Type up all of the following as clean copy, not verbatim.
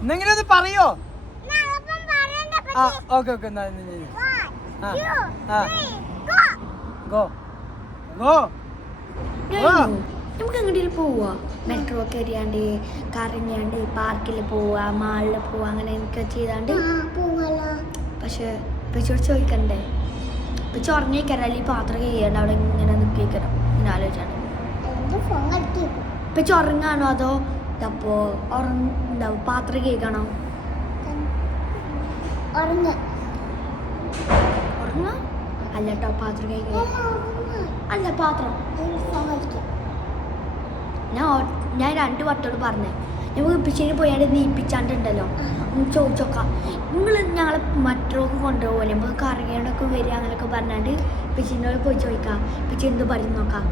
എന്തെങ്കിലും ഒന്ന് പറയോ? ഓക്കെ നമുക്ക് എങ്ങോട്ട് പോവാ? മെട്രോ കയറിയാണ്ട് കറങ്ങിയാണ്ട് പാർക്കിൽ പോവാ, മാളിൽ പോവാ, അങ്ങനെ എനിക്ക് ചെയ്താണ്ട് പക്ഷെ ഇപ്പച്ചോട് ചോദിക്കണ്ടേ? ഇപ്പൊ ചൊറഞ്ഞേക്കറ അല്ലെങ്കിൽ പാത്രം കഴിയാണ്ട് അവിടെ ഇങ്ങനെ നിൽക്കണം ഇങ്ങനെ ആലോചിച്ചാണ്ട് ഇപ്പൊ ചൊറങ്ങാണോ അതോ അപ്പോ എന്താ പാത്രം കേൾക്കണോ? ഉറങ്ങ അല്ല കേട്ടോ, പാത്രം കഴിക്കാൻ അല്ല പാത്രം. ഞാൻ 2 വട്ടോട് പറഞ്ഞേ നമുക്ക് ഇപ്പിച്ചേന് പോയാണ്ട് നീപ്പിച്ചാണ്ടുണ്ടല്ലോ. ചോദിച്ചോക്കാം, നിങ്ങൾ ഞങ്ങളെ മറ്റൊക്കെ കൊണ്ടുപോകല്ലേ, നമുക്ക് കറങ്ങിയോണ്ടൊക്കെ വരിക അങ്ങനെയൊക്കെ പറഞ്ഞാണ്ട് ഇപ്പിച്ചിനോട് പോയി ചോദിക്കാം. ഇപ്പിച്ചി എന്ത് പറയും നോക്കാം.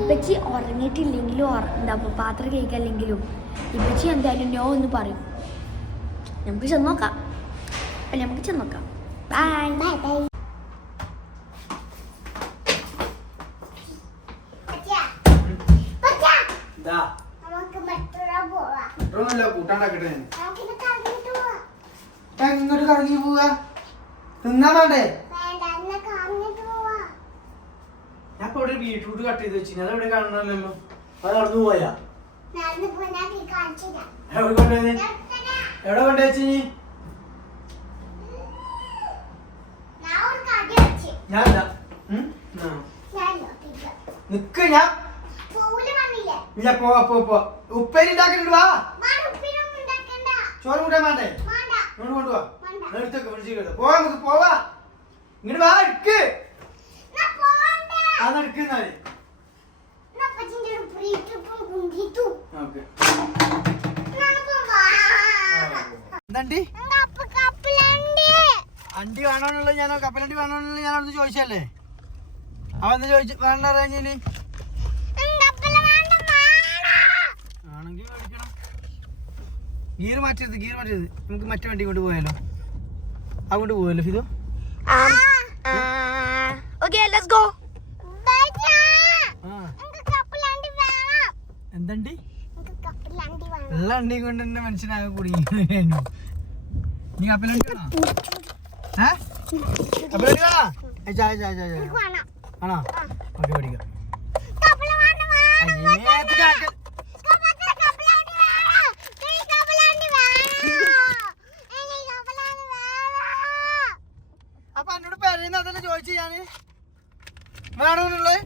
ഇപ്പച്ചി ഉറങ്ങിയിട്ടില്ലെങ്കിലും എന്താ പാത്രം കഴിക്കല്ലെങ്കിലും ഇപ്പച്ചി എന്തായാലും നോ എന്ന് പറയും. നമുക്ക് ചെന്നോക്കാം. അല്ല നമുക്ക് ചെന്നോക്കാം. Bye bye bye. ഇങ്ങോട്ട് കറങ്ങി പോവാ. തിന്നാ വേണ്ടേ? ഞാൻ ഇപ്പൊ ഇവിടെ ബീട്രൂട്ട് കട്ട് ചെയ്ത് വെച്ചു. അത് എവിടെ കാണണല്ലോ? അത് നടന്നു പോയാ? എവിടെ കൊണ്ടുപോയി? എവിടെ കൊണ്ടുവച്ചു? ഞാൻ നിക്ക്. ഞാൻ ഇല്ല, പോവാ. ഉപ്പേരി ഉണ്ടാക്കിട്ട് വാ. ചോറ് കൂട്ടാൻ വേണ്ടേ? ഇങ്ങോട്ട് കൊണ്ടുപോവാ. എടുത്തൊക്കെ പിടിച്ചു പോവാ. നമുക്ക് പോവാ. ഇങ്ങോട്ട് വാ. എടുക്ക്. അതെടുക്കുന്നാല് അണ്ടി വേണോന്നുള്ളത് ഞാനോ കപ്പലണ്ടി വേണോന്നുള്ളത് ഞാൻ അവിടുന്ന് ചോദിച്ചല്ലേ? അവന്ന് ചോദിച്ചു വേണ്ട പറഞ്ഞിന് ആണെങ്കിൽ മേടിക്കണം. ഗീർ മാറ്റരുത്. നമുക്ക് മറ്റേ വണ്ടി കൊണ്ട് പോയാലോ? അങ്ങോട്ട് പോയല്ലോ ഫിദോ. എന്തണ്ടി ഉള്ള അണ്ടി കൊണ്ട് തന്നെ മനുഷ്യനാകെ കുടുങ്ങി. നീ കപ്പലണ്ടി വേണോ? കപ്പലണ്ടി വേണോ? ആണോ? ഓക്കെ പഠിക്കാം. അപ്പൊ എന്നോട് പറയുന്ന അതന്നെ ചോദിച്ചു ഞാന് വേണമെന്നുള്ളത്.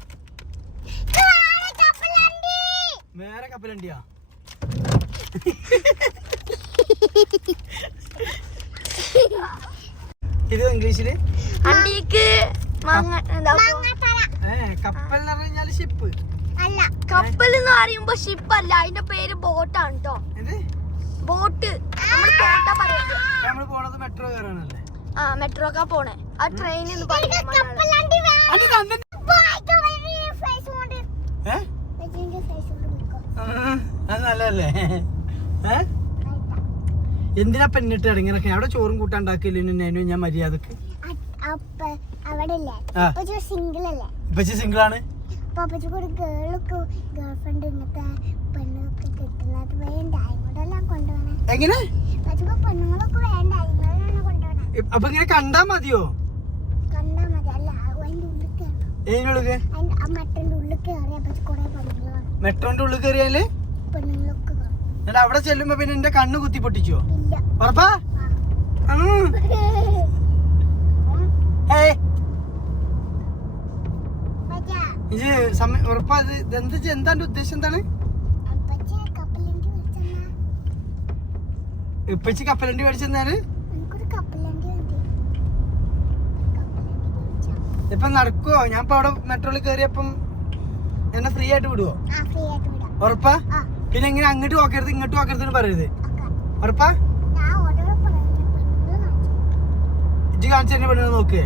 വേറെ കപ്പലണ്ടിയാ? ഇത് ഇംഗ്ലീഷില് കപ്പൽ എന്ന് പറഞ്ഞാല് ഷിപ്പ് അല്ല. കപ്പൽ എന്ന് പറയുമ്പോ ഷിപ്പ് അല്ല, അതിന്റെ പേര് ബോട്ടാണ് കേട്ടോ. ബോട്ട്. നമ്മള് പോണത് മെട്രോ കയറാനല്ലേ? മെട്രോക്കാ പോണേ. ആ ട്രെയിനിൽ അത് നല്ലതല്ലേ? എന്തിനാ പെണ്ണിട്ട് ഇറങ്ങിയൊക്കെ? അവിടെ ചോറും കൂട്ടാൻ ഉണ്ടാക്കില്ല ഞാൻ മര്യാദക്ക്. ഇപ്പച്ചി സിംഗിളാണ്. എങ്ങനെ? അപ്പൊ ഇങ്ങനെ കണ്ടാ മതിയോ? മെട്രോന്റെ ഉള്ളിൽ കയറിയാല് എന്നിട്ട് അവിടെ ചെല്ലുമ്പോ പിന്നെ എന്റെ കണ്ണ് കുത്തി പൊട്ടിച്ചോ? ഉറപ്പാ? ഉറപ്പാ? എന്താ ഉദ്ദേശം? എന്താണ് ഇപ്പച്ചി കപ്പലണ്ടി മേടിച്ചെന്നാല്? ഇപ്പൊ നടക്കുവോ? ഞാൻ ഇപ്പൊ അവിടെ മെട്രോയിൽ കയറിയപ്പം എന്നെ ഫ്രീ ആയിട്ട് വിടുവോ? ഉറപ്പാ? പിന്നെ എങ്ങനെ അങ്ങോട്ട് നോക്കരുത് ഇങ്ങോട്ട് നോക്കരുത് പറയരുത്? ഉറപ്പാ? ഇജ്ജ് കാണിച്ചു തന്നെ പെണ്ണു നോക്ക്.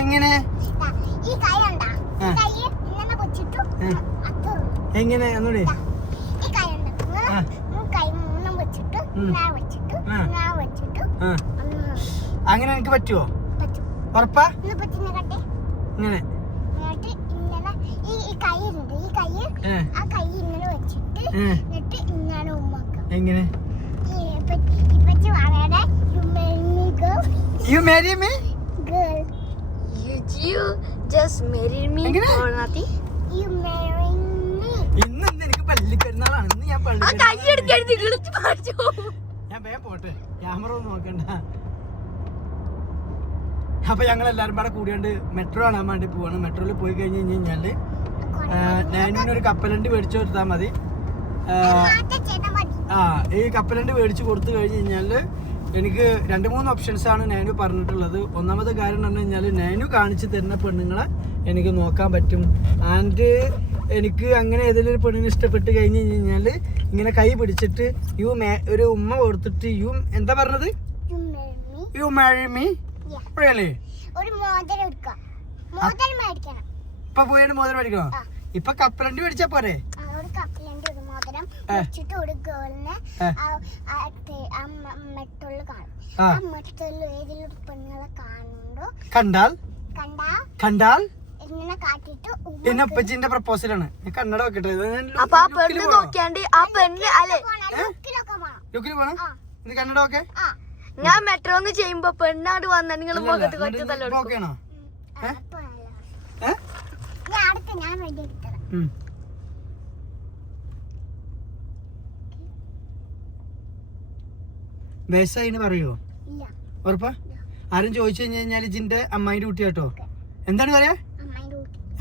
എങ്ങനെ എങ്ങനെ ഒന്നുകൂടി അങ്ങനെ എനിക്ക് പറ്റുമോ? ഉറപ്പാ? ഇങ്ങനെ എങ്ങനെ? You marry me? Girl. You just marry me or nothing? You marry me. ഇന്ന് എനിക്ക് പള്ളിപ്പെരുന്നാളാണ്. ഇന്ന് ഞാൻ ഞാൻ വേഗം പോട്ടെ, ക്യാമറ ഒന്നും നോക്കണ്ട. അപ്പൊ ഞങ്ങൾ എല്ലാരും പാടെ കൂടിയാണ്ട് മെട്രോ കാണാൻ വേണ്ടി പോവാണ്. മെട്രോയിൽ പോയി കഴിഞ്ഞ് കഴിഞ്ഞാല് ഞാനൊരു കപ്പലണ്ടി മേടിച്ചു കൊടുത്താൽ മതി. ഈ കപ്പലണ്ടി മേടിച്ചു കൊടുത്തു കഴിഞ്ഞ് കഴിഞ്ഞാല് എനിക്ക് 2-3 ഓപ്ഷൻസ് ആണ് നാനു പറഞ്ഞിട്ടുള്ളത്. ഒന്നാമത്തെ കാര്യം എന്ന് പറഞ്ഞു കഴിഞ്ഞാൽ നാനു കാണിച്ചു തരുന്ന പെണ്ണുങ്ങളെ എനിക്ക് നോക്കാൻ പറ്റും. ആൻഡ് എനിക്ക് അങ്ങനെ ഏതെങ്കിലും ഒരു പെണ്ണിനെ ഇഷ്ടപ്പെട്ട് കഴിഞ്ഞ് കഴിഞ്ഞാൽ ഇങ്ങനെ കൈ പിടിച്ചിട്ട് ഒരു ഉമ്മ കൊടുത്തിട്ട് എന്താ പറഞ്ഞത്? You marry me. ഇപ്പൊ പോയിട്ട് മോതിരം മേടിക്കണോ? ഇപ്പൊ കപ്പലണ്ടി മേടിച്ചാ പോരെ? കണ്ടാൽ എന്നെ ഉപ്പച്ചിന്റെ പ്രപ്പോസലാണ്. കണ്ണട വെക്കട്ടെ. ലുക്കിൽ പോണം. ഇത് കണ്ണട ഓക്കെ. ഞാൻ മെട്രോന്ന് ചെയ്യുമ്പോ പെണ്ണാട് വന്ന നിങ്ങൾ ഓക്കെയാണോ? ബേസായിന് പറയോ? ഉറപ്പാ? ആരും ചോദിച്ചു കഴിഞ്ഞാൽ ഇതിന്റെ അമ്മായിന്റെ കുട്ടി കേട്ടോ. എന്താണ് പറയാ?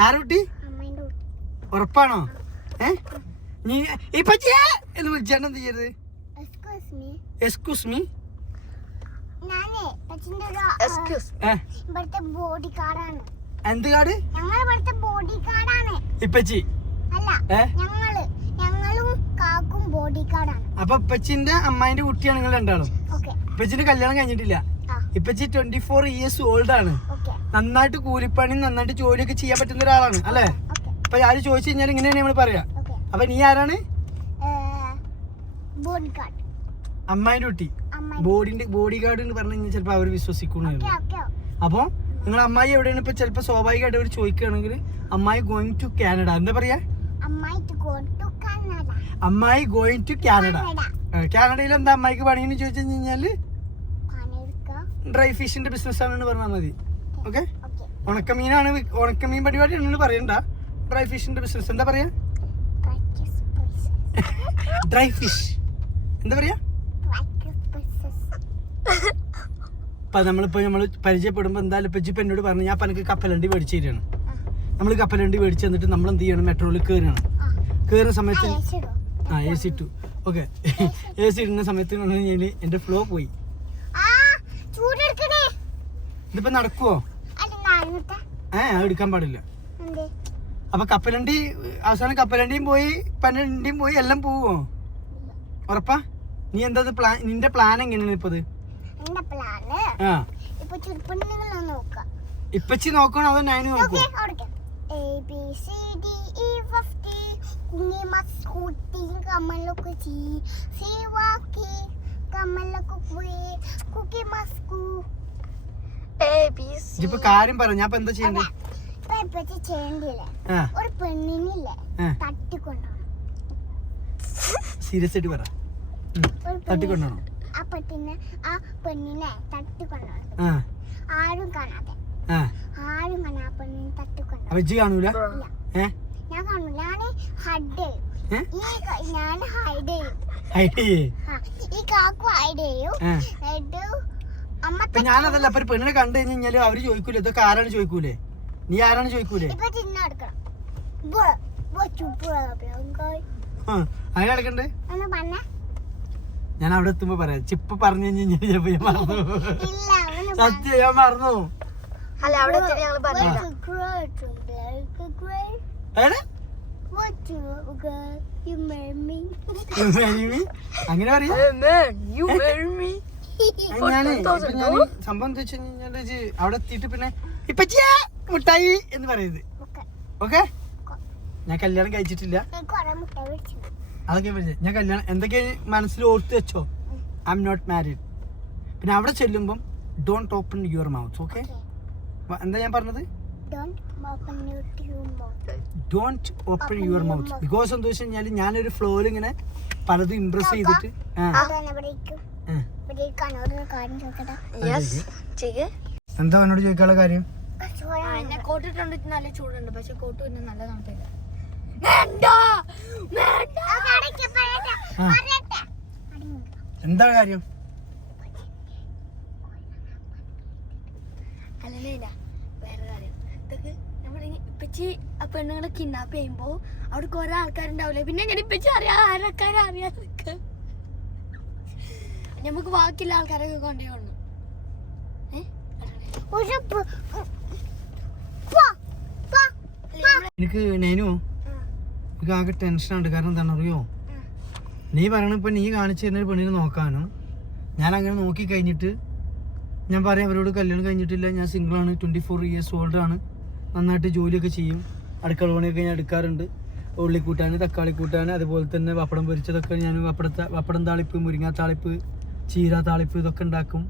ആരുടെ കുട്ടി? ഉറപ്പാണോ? നീ ഇപ്പച്ചിയെ എന്ന് വിളിച്ചാണ്ട് എന്ത് ചെയ്യരുത്? Excuse me. എന്ത് കാർഡ്? ഇപ്പച്ചി അപ്പൊ ഇപ്പച്ചിന്റെ അമ്മായിന്റെ കുട്ടിയാണ് നിങ്ങൾ രണ്ടാളും. ഇപ്പച്ചിന്റെ കല്യാണം കഴിഞ്ഞിട്ടില്ല. ഇപ്പച്ചി 24 years old ആണ്. നന്നായിട്ട് കൂലിപ്പണി നന്നായിട്ട് ജോലിയൊക്കെ ചെയ്യാൻ പറ്റുന്ന ഒരാളാണ് അല്ലേ? അപ്പൊ ആര് ചോദിച്ചു കഴിഞ്ഞാൽ ഇങ്ങനെയാണ് നമ്മൾ പറയാ. അപ്പൊ നീ ആരാണ്? അമ്മായിന്റെ കുട്ടി. ബോഡി ഗാർഡ് എന്ന് പറഞ്ഞു കഴിഞ്ഞാൽ ചിലപ്പോ അവര് വിശ്വസിക്കുന്നു. അപ്പൊ നിങ്ങൾ അമ്മായി എവിടെയാണ്? ഇപ്പൊ ചിലപ്പോ സ്വാഭാവികമായിട്ട് അവർ ചോദിക്കുകയാണെങ്കിൽ അമ്മായി ഗോയിങ് ടു കാനഡ. എന്താ പറയാ? അമ്മായി ഗോയിങ് ടു കാനഡ. കാനഡയിൽ എന്താ അമ്മായിക്ക് പണിയെന്ന് ചോദിച്ചു കഴിഞ്ഞാല് ഡ്രൈ ഫിഷിന്റെ ബിസിനസ് ആണെന്ന് പറഞ്ഞാൽ മതി. ഓക്കെ. ഉണക്കമീനാണ്, ഉണക്കമീൻ പരിപാടിയാണെന്ന് പറയണ്ട. ഡ്രൈ ഫിഷിന്റെ ബിസിനസ്. എന്താ പറയാ? Dry fish. എന്താ പറയാ? അപ്പൊ നമ്മൾ പരിചയപ്പെടുമ്പോ എന്തായാലും ഇപ്പൊ എന്നോട് പറഞ്ഞു ഞാൻ എനിക്ക് കപ്പലണ്ടി മേടിച്ചു തരികയാണ്. നമ്മൾ കപ്പലണ്ടി മേടിച്ചു തന്നിട്ട് നമ്മൾ എന്ത് ചെയ്യണം? മെട്രോയിൽ കയറണം. കയറുന്ന സമയത്ത് AC ഇട്ടു. ഓക്കെ. AC ഇടുന്ന സമയത്ത് എന്റെ ഫ്ലോ പോയി. ഇതിപ്പോ നടക്കുവോ? എടുക്കാൻ പാടില്ല. അപ്പൊ കപ്പലണ്ടി അവസാനം കപ്പലണ്ടിയും പോയി പനണ്ടിയും പോയി എല്ലാം പോവോ? ഉറപ്പാ? നീ എന്താ നിന്റെ പ്ലാൻ എങ്ങനെയാണ് ഇപ്പത്? ഇപ്പച്ചി നോക്കണോ അതോ നാനു നോക്കോ? ഇപ്പൊ കാര്യം പറ. ഞാൻ എന്താ ചെയ്യണ്ടേ? ഒരു പെണ്ണിനില്ലേ തട്ടിക്കൊണ്ടോണം. സീരിയസ് ആയിട്ട് പറ. തട്ടിക്കൊണ്ടോണം. ആ പെണ്ണിനെ തട്ടിക്കൊണ്ടോണം. ആരും കാണാതെ ആ പെണ്ണിനെ തട്ടിക്കൊണ്ടോണം. അപ്പൊ കാണൂല? ഞാൻ കാണൂല. ഞാൻ ഹൈഡ് ചെയ്യും. ഈ കാക്കു ഹൈഡ് ചെയ്യും. ഞാനതല്ല. അപ്പൊ പെണ്ണിനെ കണ്ടു കഴിഞ്ഞാല് അവര് ചോദിക്കൂലേ ഇതൊക്കെ ആരാണ് ചോദിക്കൂലേ? നീ ആരാണ് ചോദിക്കൂലേ? അങ്ങനെ കിടക്കണ്ടേ? ഞാൻ അവിടെ എത്തുമ്പോ പറയാം. ചിപ്പ പറഞ്ഞു കഴിഞ്ഞാൽ ചിലപ്പോ ഞാൻ മറന്നു. സത്യം ഞാൻ മറന്നു. അങ്ങനെ പറയാ. ഞാന് സംഭവം എന്താ വെച്ച് കഴിഞ്ഞാല് അവിടെ എത്തിയിട്ട് പിന്നെ ഇപ്പച്ചിയാ മുട്ടായി എന്ന് പറയുന്നത്. ഓക്കെ. ഞാൻ കല്യാണം കഴിച്ചിട്ടില്ല. അതൊക്കെ ഞാൻ കല്യാണം എന്തൊക്കെ മനസ്സിൽ ഓർത്ത് വെച്ചോ. I am not married. പിന്നെ അവിടെ ചെല്ലുമ്പം don't open your mouth. Okay, എന്താ ഞാൻ പറഞ്ഞത്? Don't open your mouth. Because എന്താ വെച്ച് കഴിഞ്ഞാൽ ഞാനൊരു ഫ്ലോയിൽ ഇങ്ങനെ പലതും ഇംപ്രസ് ചെയ്തിട്ട് എന്താ എന്നോട് ചോദിക്കാനുള്ള കാര്യം? കോട്ടിട്ടുണ്ട്, നല്ല ചൂടുണ്ട്, പക്ഷെ കോട്ട് പിന്നെ നല്ല തണുപ്പില്ല. എന്താ കാര്യം? അല്ല വേറെ കാര്യം. ഇതൊക്കെ നമ്മൾ ഇപ്പച്ചി ആ പെണ്ണുങ്ങളെ കിഡ്നാപ്പ് ചെയ്യുമ്പോ അവിടെ കുറെ ആൾക്കാരുണ്ടാവില്ലേ, പിന്നെ ഞാൻ ഇപ്പച്ചി ആൾക്കാരെ അറിയാതെ നമുക്ക് ബാക്കിയുള്ള ആൾക്കാരൊക്കെ കൊണ്ടുപോകണം. എനിക്ക് നേനു എനിക്ക് ആകെ ടെൻഷനുണ്ട്. കാരണം എന്താണെന്ന് അറിയോ, നീ പറയണ ഇപ്പം നീ കാണിച്ചു തരുന്ന ഒരു പെണ്ണിനെ നോക്കാനും ഞാൻ അങ്ങനെ നോക്കി കഴിഞ്ഞിട്ട് ഞാൻ പറയാം അവരോട് കല്യാണം കഴിഞ്ഞിട്ടില്ല, ഞാൻ സിംഗിളാണ്, 24 years old ആണ്, നന്നായിട്ട് ജോലിയൊക്കെ ചെയ്യും, അടുക്കള പണിയൊക്കെ ഞാൻ എടുക്കാറുണ്ട്, ഉള്ളിക്കൂട്ടാൻ, തക്കാളി കൂട്ടാൻ, അതുപോലെ തന്നെ പപ്പടം പൊരിച്ചതൊക്കെ ഞാൻ പപ്പടം താളിപ്പ്, മുരിങ്ങാ താളിപ്പ്, ചീര താളിപ്പ് ഇതൊക്കെ ഉണ്ടാക്കും.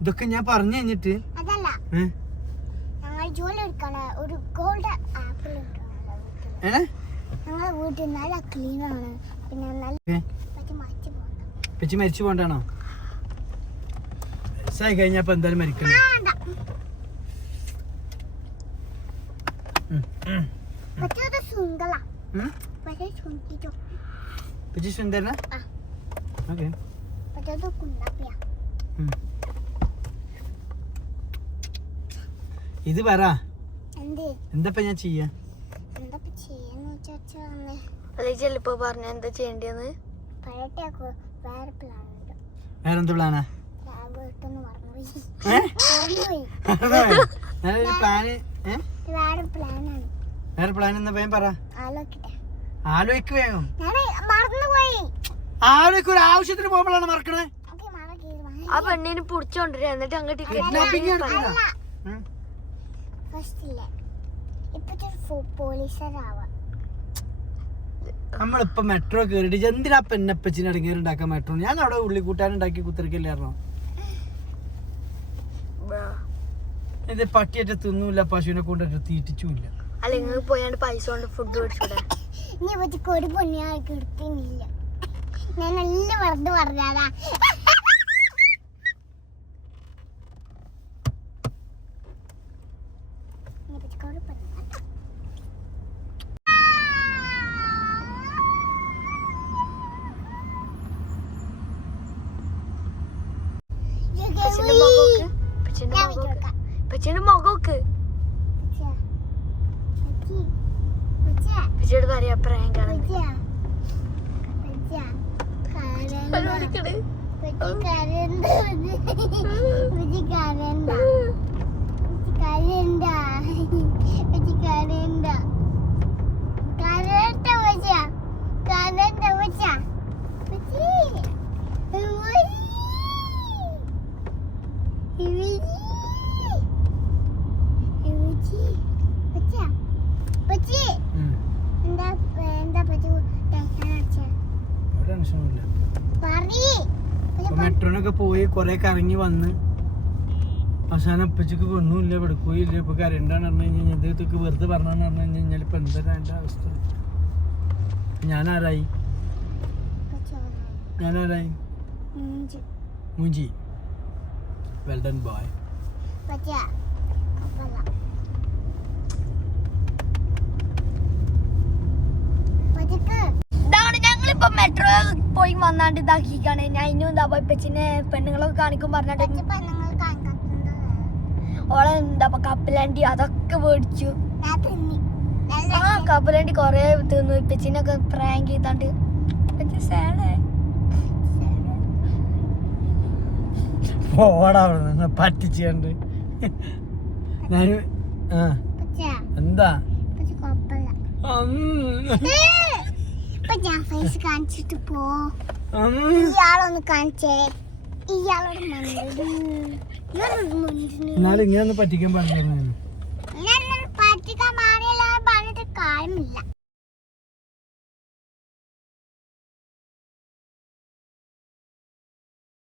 ഇതൊക്കെ ഞാൻ പറഞ്ഞു കഴിഞ്ഞിട്ട് പെച്ചി മരിച്ചു പോണ്ടാണോ? വയസ്സായി കഴിഞ്ഞപ്പോ എന്തായാലും മരിക്കണം. പെച്ചി സുന്ദരന? ഓക്കെ, ഇത് പറ എന്താ ഞാൻ ചെയ്യാ? ചെലപ്പോ പറഞ്ഞ എന്താ ചെയ്യേണ്ടത്? വേറെന്ത് പ്ലാനാ? വേറെ പ്ലാൻ എന്നാ വേഗം പറ. ആലോചിക്ക് വേഗം. ആലോചിക്ക്, ഒരു ആവശ്യത്തിന് പോകുമ്പോഴാണ് മറക്കണേ. ആ പെണ്ണിനെ പിടിച്ചോണ്ടിരിക്കുക, എന്നിട്ട് അങ്ങോട്ട് നമ്മളിപ്പോ മെട്രോ കയറിട്ട് എന്തിനാ പെണ്ണപ്പച്ചിനെ ഇടങ്ങേറി ഉണ്ടാക്കാൻ മെട്രോ? ഞാൻ അവിടെ ഉള്ളിക്കൂട്ടാനുണ്ടാക്കി കുത്തിരിക്കല്ലായിരുന്നോ? ഇത് പട്ടിയായിട്ട് തിന്നൂല്ല, പശുവിനെ കൊണ്ടിട്ട് തീറ്റിച്ചുമില്ല. അല്ലെങ്കിൽ പോയാണ്ട് പൈസ കൊണ്ട് ഫുഡ് മേടിച്ചൂടെ? ഒരു പൊന്നിയാൾക്ക് എടുത്തില്ല, ഞാൻ നല്ല വെറുതെ പറഞ്ഞാടാ. പച്ചയുടെ മുഖമൊക്കെ പച്ചയോട് പറയാ പ്രാങ്കാണ്. മെട്രോനൊക്കെ പോയി കൊറേ കറങ്ങി വന്ന് അവസാനം അപ്പച്ചക്ക് പെണ്ണുമില്ല, പെടുക്കുകയില്ല. ഇപ്പൊ കരണ്ടാന്ന് പറഞ്ഞു കഴിഞ്ഞാൽ ഇതൊക്കെ വെറുതെ പറഞ്ഞാന്ന് പറഞ്ഞു കഴിഞ്ഞാൽ ഇപ്പൊ എന്താ എന്റെ അവസ്ഥ? ഞാനാരായി? മൂഞ്ചി. Well done boy. ഞങ്ങളിപ്പോ മെട്രോ പോയി വന്നാണ്ട് ഇതാക്കിക്കാണ്. ഞാൻ ഇന്നും എന്താ ഇപ്പച്ചിനെ പെണ്ണുങ്ങളൊക്കെ കാണിക്കും പറഞ്ഞിട്ട് ഓളെ എന്താ കപ്പലണ്ടി അതൊക്കെ മേടിച്ചു. ആ കപ്പലണ്ടി കൊറേ തിന്നു. ഇപ്പച്ചിനൊക്കെ പ്രാങ്ക് ചെയ്താണ്ട് പറ്റിച്ചുണ്ട്. ഞാന് എന്താ ഞാൻ ഫേസ് കാണിച്ചിട്ട് പോ. ഇയാളൊന്ന് കാണിച്ചേ. എന്നാലും ഇങ്ങനെ ഒന്ന് പറ്റിക്കാൻ പറഞ്ഞു. പറ്റിക്കാൻ മാറിയല്ല പറഞ്ഞിട്ട് കാര്യമില്ല.